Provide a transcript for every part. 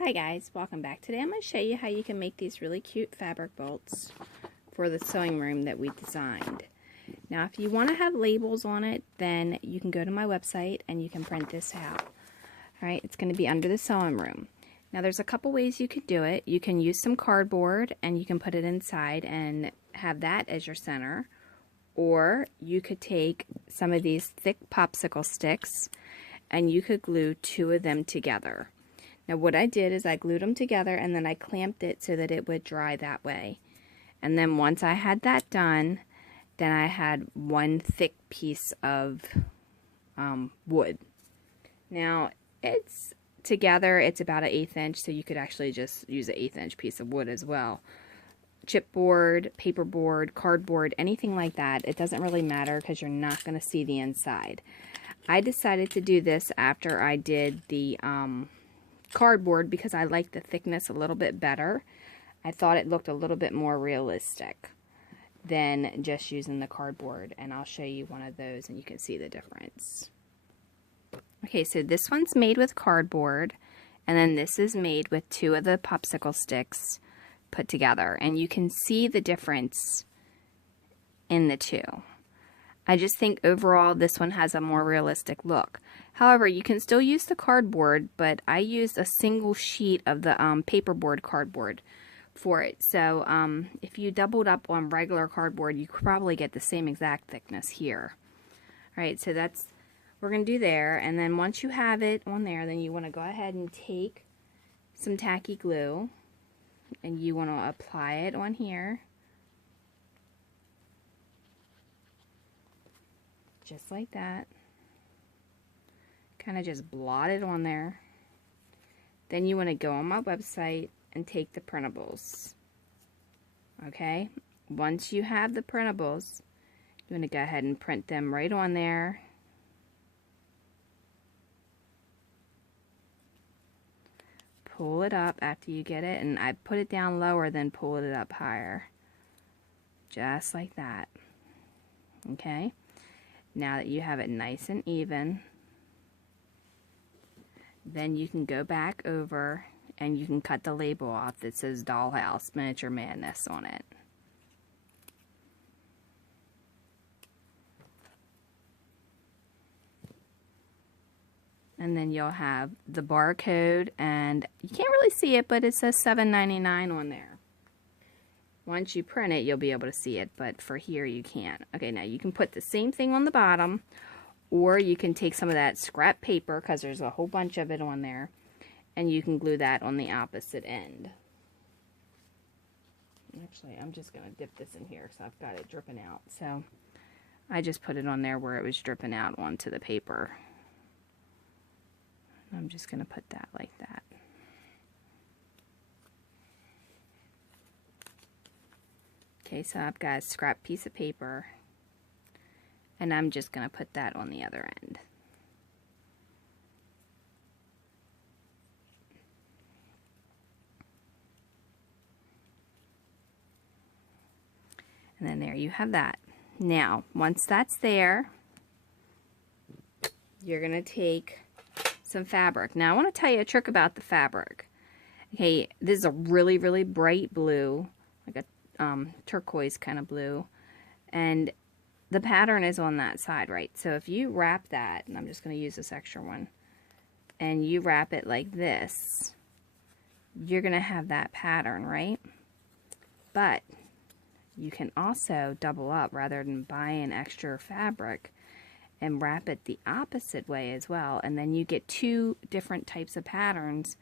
Hi guys, welcome back. Today I'm going to show you how you can make these really cute fabric bolts for the sewing room that we designed. Now if you want to have labels on it, then you can go to my website and you can print this out. Alright, it's going to be under the sewing room. Now there's a couple ways you could do it. You can use some cardboard and you can put it inside and have that as your center. Or you could take some of these thick popsicle sticks and you could glue two of them together. Now what I did is I glued them together and then I clamped it so that it would dry that way. And then once I had that done, then I had one thick piece of wood. Now it's together, it's about an 1/8 inch, so you could actually just use an 1/8 inch piece of wood as well. Chipboard, paperboard, cardboard, anything like that. It doesn't really matter because you're not going to see the inside. I decided to do this after I did the cardboard because I like the thickness a little bit better. I thought it looked a little bit more realistic than just using the cardboard, and I'll show you one of those and you can see the difference. Okay, so this one's made with cardboard and then this is made with two of the popsicle sticks put together, and you can see the difference in the two. I just think overall this one has a more realistic look. However, you can still use the cardboard, but I used a single sheet of the paperboard cardboard for it. So if you doubled up on regular cardboard, you could probably get the same exact thickness here. Alright, so that's what we're going to do there. And then once you have it on there, then you want to go ahead and take some tacky glue and you want to apply it on here. Just like that. Kind of just blot it on there. Then you want to go on my website and take the printables. Okay? Once you have the printables, you want to go ahead and print them right on there. Pull it up after you get it, and I put it down lower than pull it up higher. Just like that. Okay? Now that you have it nice and even, then you can go back over and you can cut the label off that says Dollhouse Miniature Madness on it. And then you'll have the barcode, and you can't really see it, but it says $7.99 on there. Once you print it, you'll be able to see it, but for here you can't. Okay, now you can put the same thing on the bottom, or you can take some of that scrap paper, because there's a whole bunch of it on there, and you can glue that on the opposite end. Actually, I'm just going to dip this in here because I've got it dripping out. So I just put it on there where it was dripping out onto the paper. I'm just going to put that like that. Okay, so I've got a scrap piece of paper, and I'm just going to put that on the other end. And then there you have that. Now, once that's there, you're going to take some fabric. Now, I want to tell you a trick about the fabric. Okay, this is a really, really bright blue, like a turquoise kind of blue, and the pattern is on that side, right? So if you wrap that, and I'm just going to use this extra one, and you wrap it like this, you're going to have that pattern, right? But you can also double up rather than buying extra fabric and wrap it the opposite way as well, and then you get two different types of patterns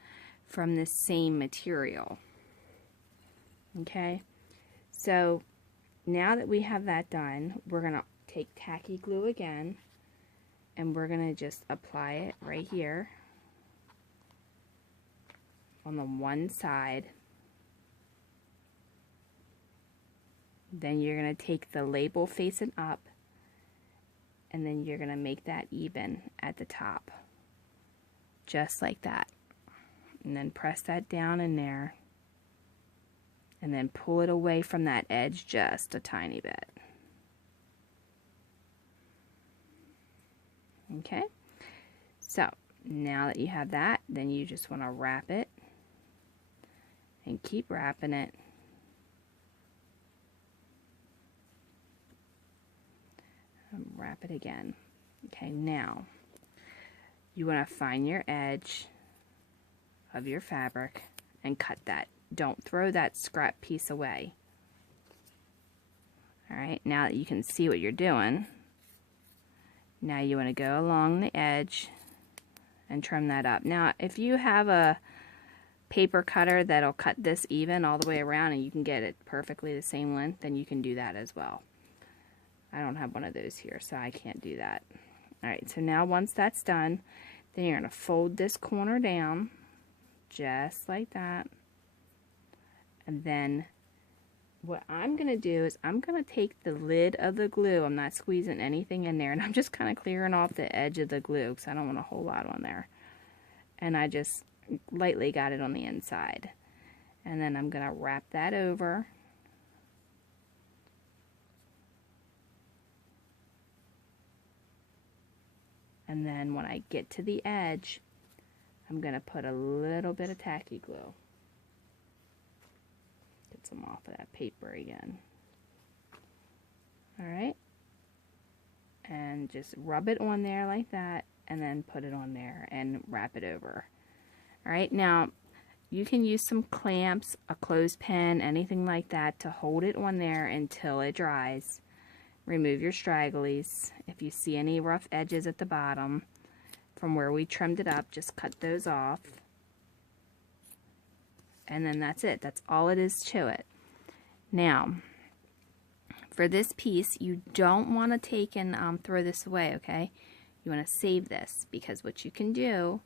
from the same material. Okay, so now that we have that done, we're going to take tacky glue again, and we're going to just apply it right here on the one side. Then you're going to take the label facing up, and then you're going to make that even at the top. Just like that. And then press that down in there. And then pull it away from that edge just a tiny bit. Okay? So, now that you have that, then you just want to wrap it and keep wrapping it. And wrap it again. Okay, now you want to find your edge of your fabric and cut that. Don't throw that scrap piece away. Alright, now that you can see what you're doing, now you want to go along the edge and trim that up. Now, if you have a paper cutter that'll cut this even all the way around and you can get it perfectly the same length, then you can do that as well. I don't have one of those here, so I can't do that. Alright, so now once that's done, then you're going to fold this corner down, just like that. And then what I'm going to do is I'm going to take the lid of the glue. I'm not squeezing anything in there, and I'm just kind of clearing off the edge of the glue because I don't want a whole lot on there. And I just lightly got it on the inside. And then I'm going to wrap that over. And then when I get to the edge, I'm going to put a little bit of tacky glue. Get some off of that paper again. Alright. And just rub it on there like that, and then put it on there and wrap it over. Alright, now you can use some clamps, a clothespin, anything like that to hold it on there until it dries. Remove your stragglies. If you see any rough edges at the bottom from where we trimmed it up, just cut those off. And then that's it. That's all it is to it. Now, for this piece, you don't want to take and throw this away, okay? You want to save this, because what you can do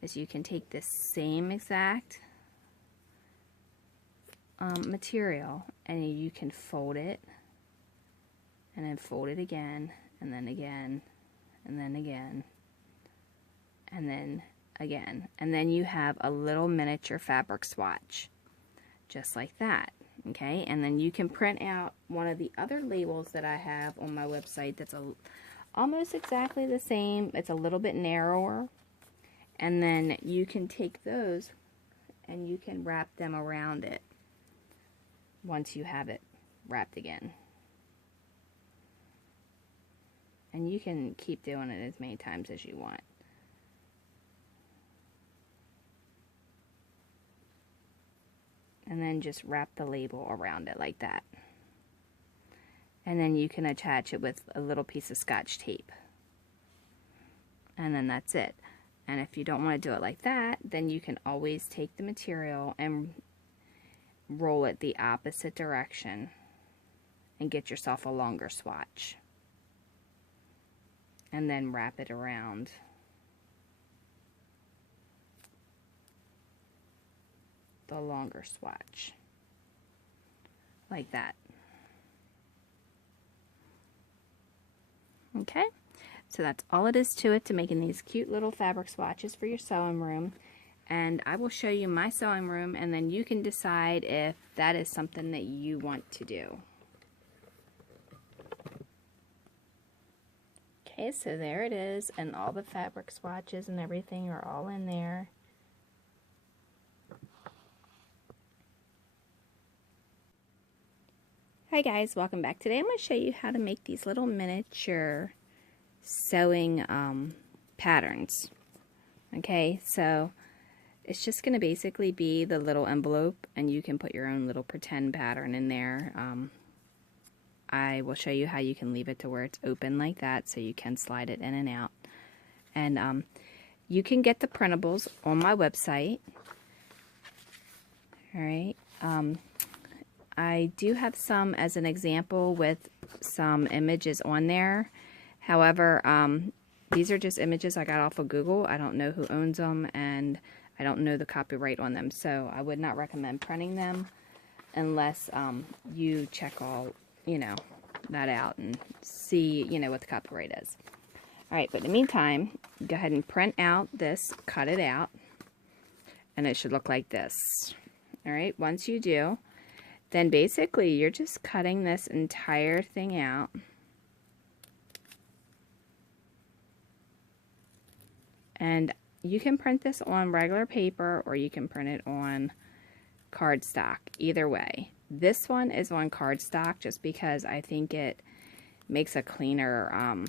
is you can take this same exact material and you can fold it, and then fold it again, and then again, and then again, and then again. And then you have a little miniature fabric swatch, just like that, okay? And then you can print out one of the other labels that I have on my website that's almost exactly the same. It's a little bit narrower. And then you can take those and you can wrap them around it once you have it wrapped again. And you can keep doing it as many times as you want. And then just wrap the label around it like that. And then you can attach it with a little piece of Scotch tape. And then that's it. And if you don't want to do it like that, then you can always take the material and roll it the opposite direction and get yourself a longer swatch. And then wrap it around. The longer swatch. Like that. Okay? So that's all it is to it, to making these cute little fabric swatches for your sewing room. And I will show you my sewing room, and then you can decide if that is something that you want to do. Okay, so there it is, and all the fabric swatches and everything are all in there. Hi guys, welcome back. Today I'm going to show you how to make these little miniature sewing patterns. Okay, so it's just going to basically be the little envelope, and you can put your own little pretend pattern in there. I will show you how you can leave it to where it's open like that, so you can slide it in and out. And you can get the printables on my website. Alright, I do have some as an example with some images on there. However, these are just images I got off of Google. I don't know who owns them, and I don't know the copyright on them, so I would not recommend printing them unless you check all, that out and see, what the copyright is. Alright, but in the meantime, go ahead and print out this, cut it out, and it should look like this. Alright, once you do, then basically you're just cutting this entire thing out. And you can print this on regular paper, or you can print it on cardstock, either way. This one is on cardstock just because I think it makes a cleaner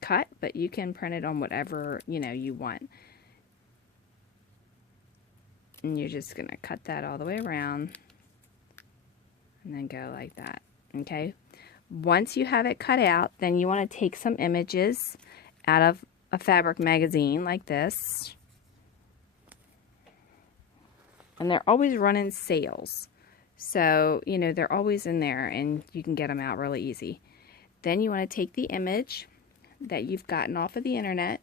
cut, but you can print it on whatever, you know, you want. And you're just going to cut that all the way around and then go like that, okay? Once you have it cut out, then you want to take some images out of a fabric magazine like this. And they're always running sales. So, you know, they're always in there and you can get them out really easy. Then you want to take the image that you've gotten off of the internet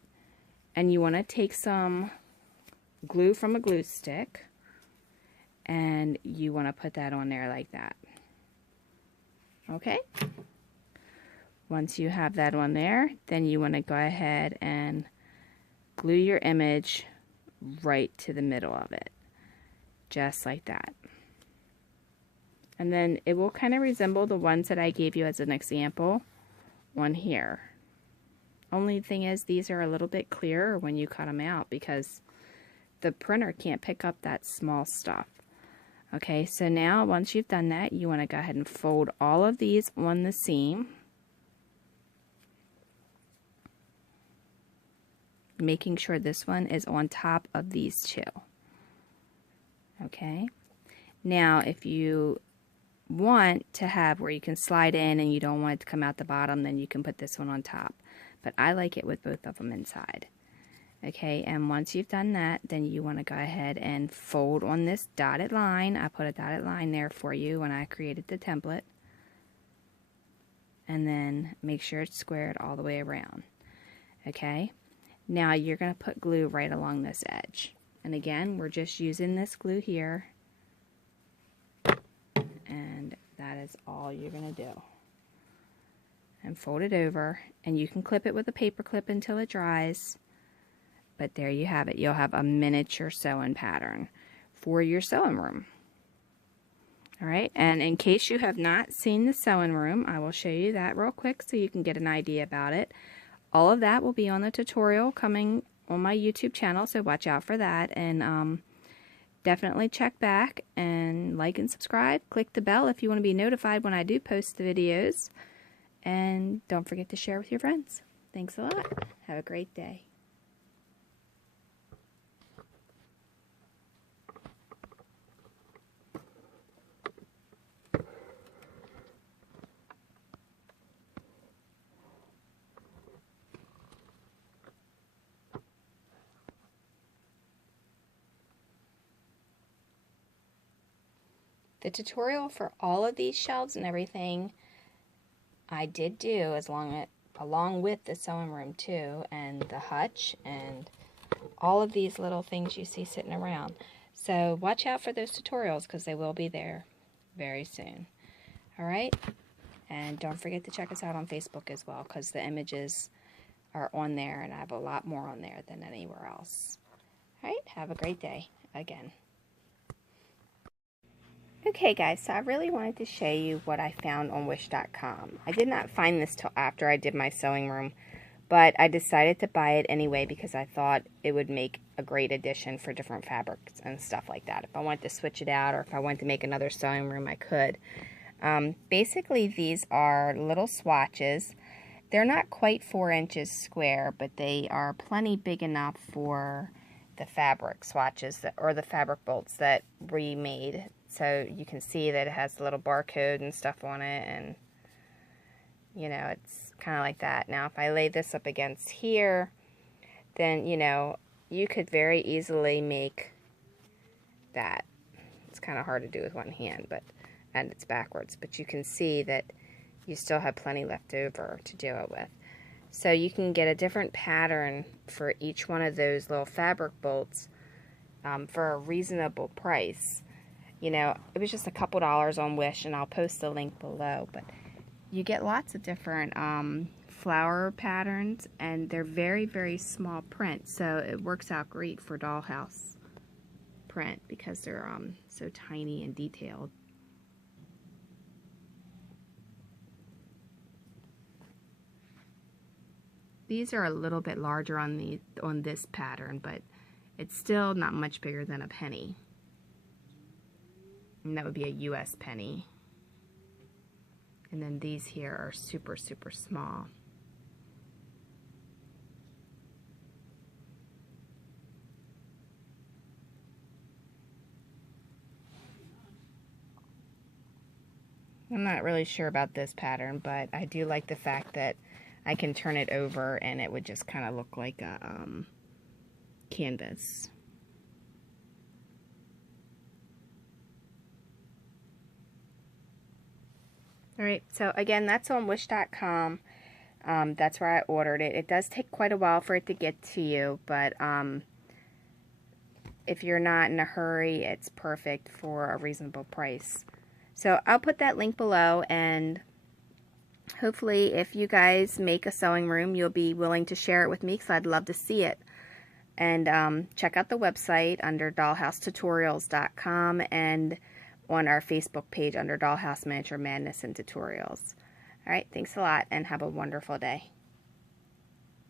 and you want to take some glue from a glue stick and you want to put that on there like that. Okay? Once you have that on there, then you want to go ahead and glue your image right to the middle of it. Just like that. And then it will kind of resemble the ones that I gave you as an example on here. Only thing is these are a little bit clearer when you cut them out because the printer can't pick up that small stuff. Okay, so now once you've done that, you want to go ahead and fold all of these on the seam. Making sure this one is on top of these two. Okay, now if you want to have where you can slide in and you don't want it to come out the bottom, then you can put this one on top. But I like it with both of them inside. Okay, and once you've done that, then you want to go ahead and fold on this dotted line. I put a dotted line there for you when I created the template. And then make sure it's squared all the way around. Okay, now you're going to put glue right along this edge. And again, we're just using this glue here. And that is all you're going to do. And fold it over. And you can clip it with a paper clip until it dries. But there you have it. You'll have a miniature sewing pattern for your sewing room. Alright, and in case you have not seen the sewing room, I will show you that real quick so you can get an idea about it. All of that will be on the tutorial coming on my YouTube channel, so watch out for that. And definitely check back and like and subscribe. Click the bell if you want to be notified when I do post the videos. And don't forget to share with your friends. Thanks a lot. Have a great day. The tutorial for all of these shelves and everything I did do along with the sewing room too, and the hutch and all of these little things you see sitting around. So watch out for those tutorials because they will be there very soon. Alright? And don't forget to check us out on Facebook as well because the images are on there and I have a lot more on there than anywhere else. Alright? Have a great day again. Okay guys, so I really wanted to show you what I found on Wish.com. I did not find this till after I did my sewing room, but I decided to buy it anyway because I thought it would make a great addition for different fabrics and stuff like that. If I wanted to switch it out or if I wanted to make another sewing room, I could. Basically, these are little swatches. They're not quite 4 inches square, but they are plenty big enough for the fabric swatches or the fabric bolts that we made. So you can see that it has a little barcode and stuff on it, and you know, it's kind of like that. Now if I lay this up against here, then you know, you could very easily make that. It's kind of hard to do with one hand, and it's backwards, but you can see that you still have plenty left over to do it with. So you can get a different pattern for each one of those little fabric bolts for a reasonable price. You know, it was just a couple dollars on Wish, and I'll post the link below. But you get lots of different flower patterns, and they're very, very small print. So it works out great for Dollhouse print because they're so tiny and detailed. These are a little bit larger on this pattern, but it's still not much bigger than a penny. And that would be a US penny. And then these here are super, super small. I'm not really sure about this pattern, but I do like the fact that I can turn it over and it would just kind of look like a canvas. Alright, so again, that's on wish.com. That's where I ordered it. It does take quite a while for it to get to you, but if you're not in a hurry, it's perfect for a reasonable price. So I'll put that link below, and hopefully if you guys make a sewing room, you'll be willing to share it with me, because I'd love to see it. And check out the website under dollhousetutorials.com and on our Facebook page under Dollhouse Miniature Madness and Tutorials. Alright, thanks a lot and have a wonderful day.